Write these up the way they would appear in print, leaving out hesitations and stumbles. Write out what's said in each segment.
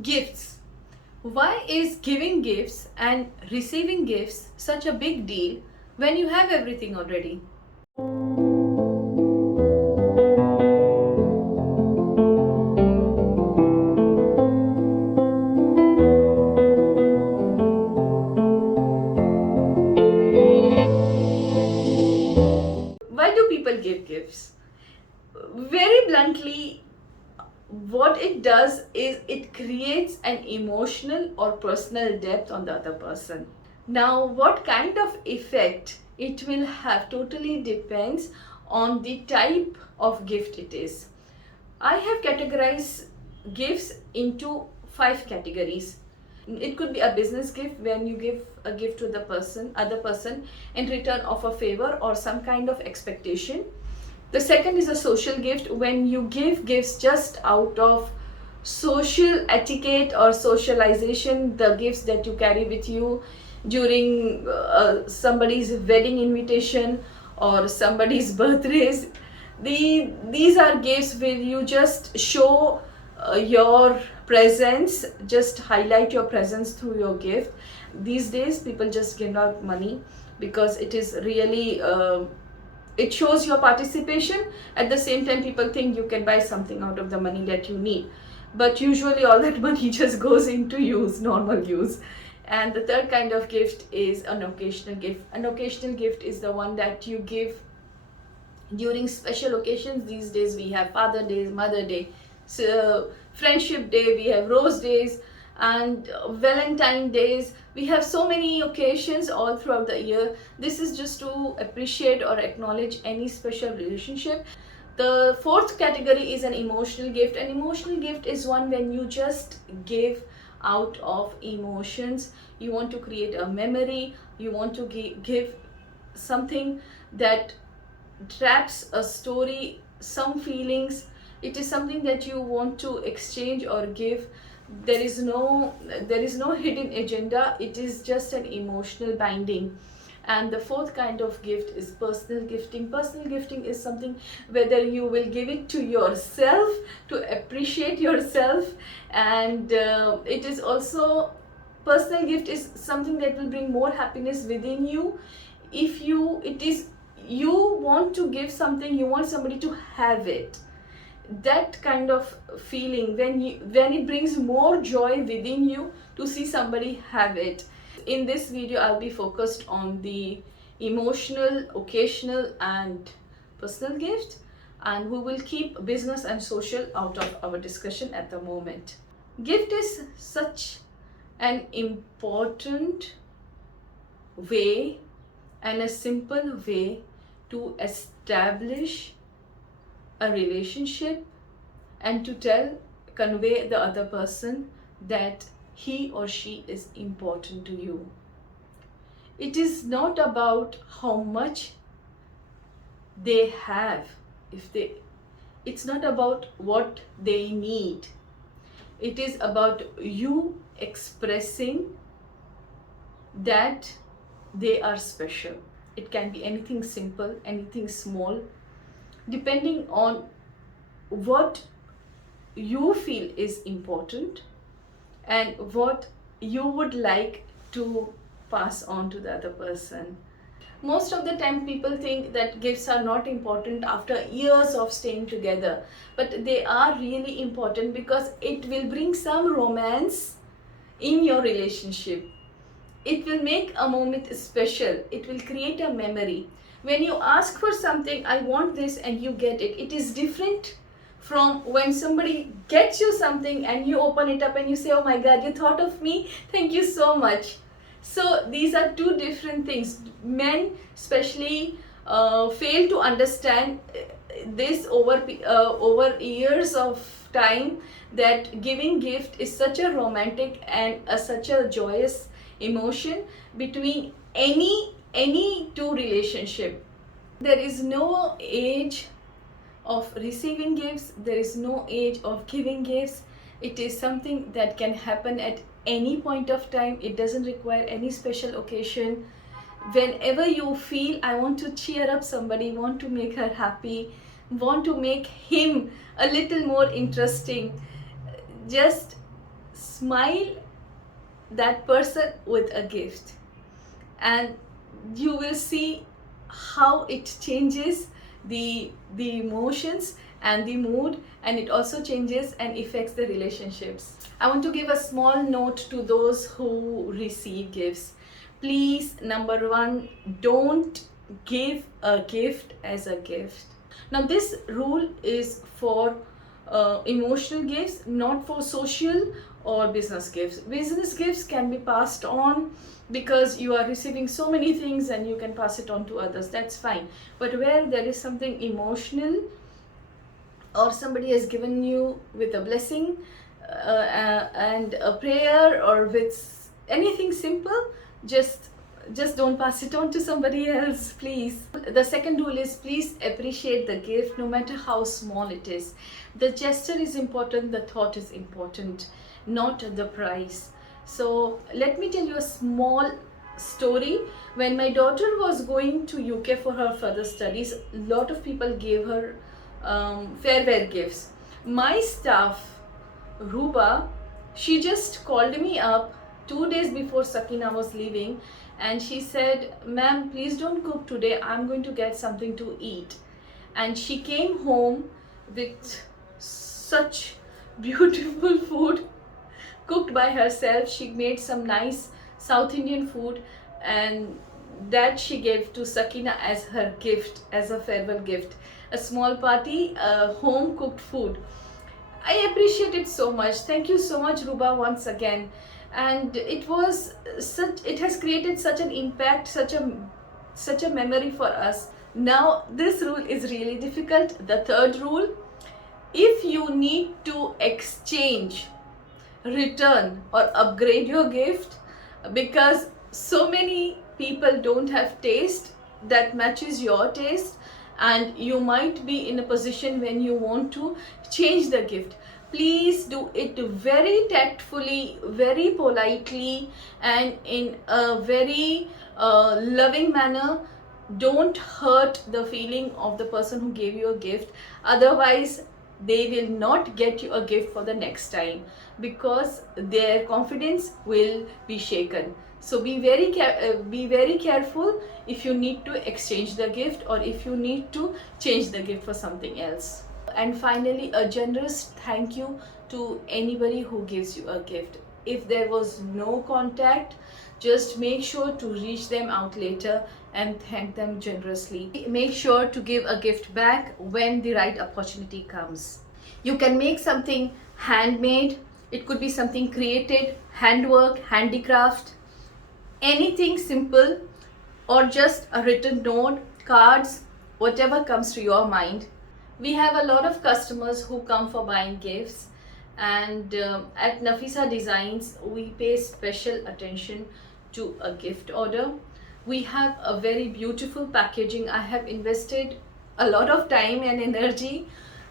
Gifts. Why is giving gifts and receiving gifts such a big deal when you have everything already? Why do people give gifts? Very bluntly, what it does is it creates an emotional or personal depth on the other person. Now, what kind of effect it will have totally depends on the type of gift it is. I have categorized gifts into 5 categories. It could be a business gift when you give a gift to the other person in return of a favor or some kind of expectation. The second is a social gift when you give gifts just out of social etiquette or socialization, the gifts that you carry with you during somebody's wedding invitation or somebody's birthdays. These are gifts where you just show your presence, just highlight your presence through your gift. These days people just give out money because it is really it shows your participation. At the same time, people think you can buy something out of the money that you need, but usually all that money just goes into use, normal use. And the third kind of gift is an occasional gift. An occasional gift is the one that you give during special occasions. These days we have Father Day, Mother Day, so Friendship Day, we have Rose Days, and Valentine Days. We have so many occasions all throughout the year. This is just to appreciate or acknowledge any special relationship. The fourth category is an emotional gift. An emotional gift is one when you just give out of emotions. You want to create a memory, you want to give something that traps a story, some feelings. It is something that you want to exchange or give. There is no hidden agenda. It is just an emotional binding. And the fourth kind of gift is personal gifting. Personal gifting is something whether you will give it to yourself to appreciate yourself, and it is also, personal gift is something that will bring more happiness within you. If you want to give something, you want somebody to have it, that kind of feeling, when it brings more joy within you to see somebody have it. In this video I'll be focused on the emotional, occasional and personal gift, and we will keep business and social out of our discussion at the moment. Gift is such an important way and a simple way to establish a relationship and to convey the other person that he or she is important to you. It is not about how much they have, it's not about what they need. It is about you expressing that they are special. It can be anything simple, anything small, depending on what you feel is important and what you would like to pass on to the other person. Most of the time people think that gifts are not important after years of staying together, but they are really important because it will bring some romance in your relationship. It will make a moment special, it will create a memory. When you ask for something, I want this, and you get it, it is different from when somebody gets you something and you open it up and you say, oh my god, you thought of me, thank you so much. So these are two different things. Men especially fail to understand this over years of time, that giving gift is such a romantic and such a joyous emotion between any two relationship. There is no age of receiving gifts, there is no age of giving gifts. It is something that can happen at any point of time. It doesn't require any special occasion. Whenever you feel, I want to cheer up somebody, want to make her happy, want to make him a little more interesting, just smile that person with a gift, and you will see how it changes the emotions and the mood, and it also changes and affects the relationships. I want to give a small note to those who receive gifts. Please, number one, don't give a gift as a gift. Now this rule is for emotional gifts, not for social or business gifts. Business gifts can be passed on because you are receiving so many things and you can pass it on to others, that's fine. But where there is something emotional, or somebody has given you with a blessing and a prayer, or with anything simple, just don't pass it on to somebody else, please. The second rule is, please appreciate the gift no matter how small it is. The gesture is important, the thought is important, not the price. So let me tell you a small story. When my daughter was going to UK for her further studies, a lot of people gave her farewell gifts. My staff, Ruba, she just called me up 2 days before Sakina was leaving, and she said, "Ma'am, please don't cook today, I'm going to get something to eat." And she came home with such beautiful food cooked by herself. She made some nice South Indian food, and that she gave to Sakina as her gift, as a farewell gift. A small party, home cooked food. I appreciate it so much. Thank you so much, Ruba, once again. And it has created such an impact, such a memory for us. Now this rule is really difficult. The third rule: if you need to exchange, return, or upgrade your gift because so many people don't have taste that matches your taste, and you might be in a position when you want to change the gift, please do it very tactfully, very politely, and in a very loving manner. Don't hurt the feeling of the person who gave you a gift, otherwise they will not get you a gift for the next time, because their confidence will be shaken. So be very careful if you need to exchange the gift, or if you need to change the gift for something else. And finally, a generous thank you to anybody who gives you a gift. If there was no contact, just make sure to reach them out later and thank them generously. Make sure to give a gift back when the right opportunity comes. You can make something handmade. It could be something created, handwork, handicraft, anything simple, or just a written note, cards, whatever comes to your mind. We have a lot of customers who come for buying gifts, and at Nafisa Designs we pay special attention to a gift order. We have a very beautiful packaging. I have invested a lot of time and energy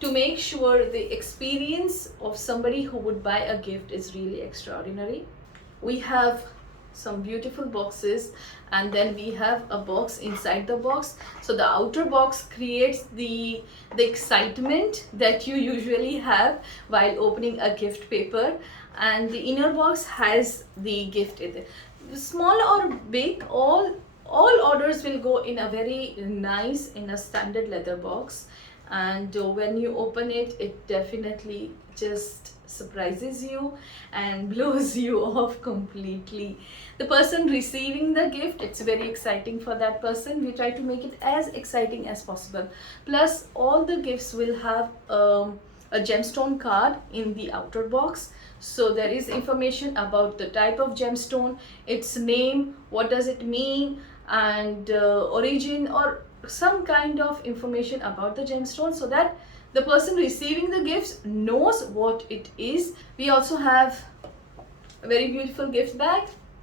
to make sure the experience of somebody who would buy a gift is really extraordinary. We have some beautiful boxes, and then we have a box inside the box. So the outer box creates the excitement that you usually have while opening a gift paper, and the inner box has the gift in it. Small or big, all orders will go in a very nice, in a standard leather box, and when you open it, it definitely just surprises you and blows you off completely. The person receiving the gift, it's very exciting for that person. We try to make it as exciting as possible. Plus, all the gifts will have a gemstone card in the outer box. So there is information about the type of gemstone, its name, what does it mean, and origin, or some kind of information about the gemstone, so that the person receiving the gifts knows what it is. We also have a very beautiful gift bag.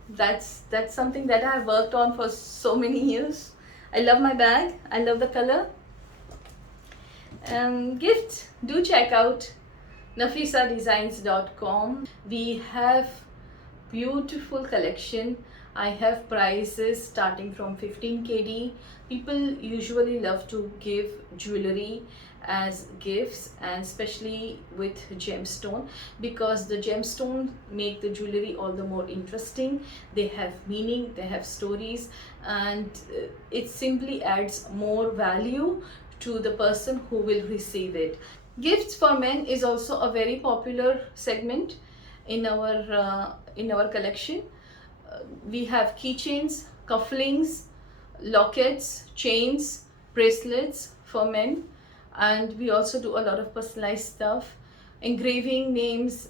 That's something that I have worked on for so many years. I love my bag. I love the color. Gift, do check out nafisadesigns.com. We have beautiful collection. I have prices starting from 15 KD. People usually love to give jewelry, as gifts, and especially with gemstone, because the gemstone make the jewelry all the more interesting. They have meaning, they have stories, and it simply adds more value to the person who will receive it. Gifts for men is also a very popular segment in our collection. We have keychains, cufflinks, lockets, chains, bracelets for men, and we also do a lot of personalized stuff, engraving names,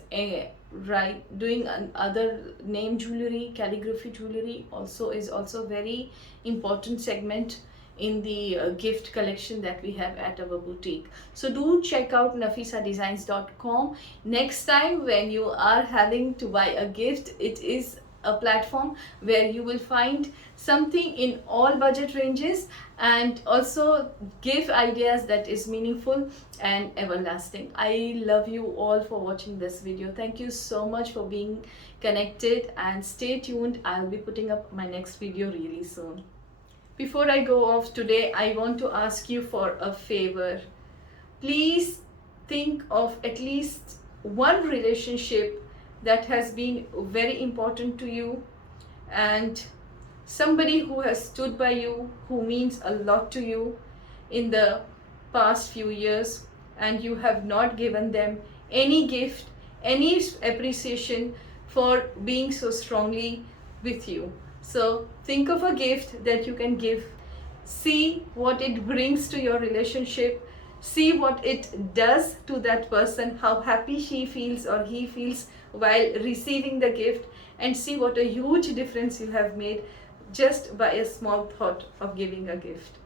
doing other name jewelry, calligraphy jewelry also is also very important segment in the gift collection that we have at our boutique. So do check out nafisadesigns.com. Next time when you are having to buy a gift, it is a platform where you will find something in all budget ranges, and also give ideas that is meaningful and everlasting. I love you all for watching this video. Thank you so much for being connected, and stay tuned. I'll be putting up my next video really soon. Before I go off today, I want to ask you for a favor. Please think of at least one relationship that has been very important to you, and somebody who has stood by you, who means a lot to you in the past few years, and you have not given them any gift, any appreciation for being so strongly with you. So think of a gift that you can give. See what it brings to your relationship. See what it does to that person, how happy she feels or he feels while receiving the gift, and see what a huge difference you have made just by a small thought of giving a gift.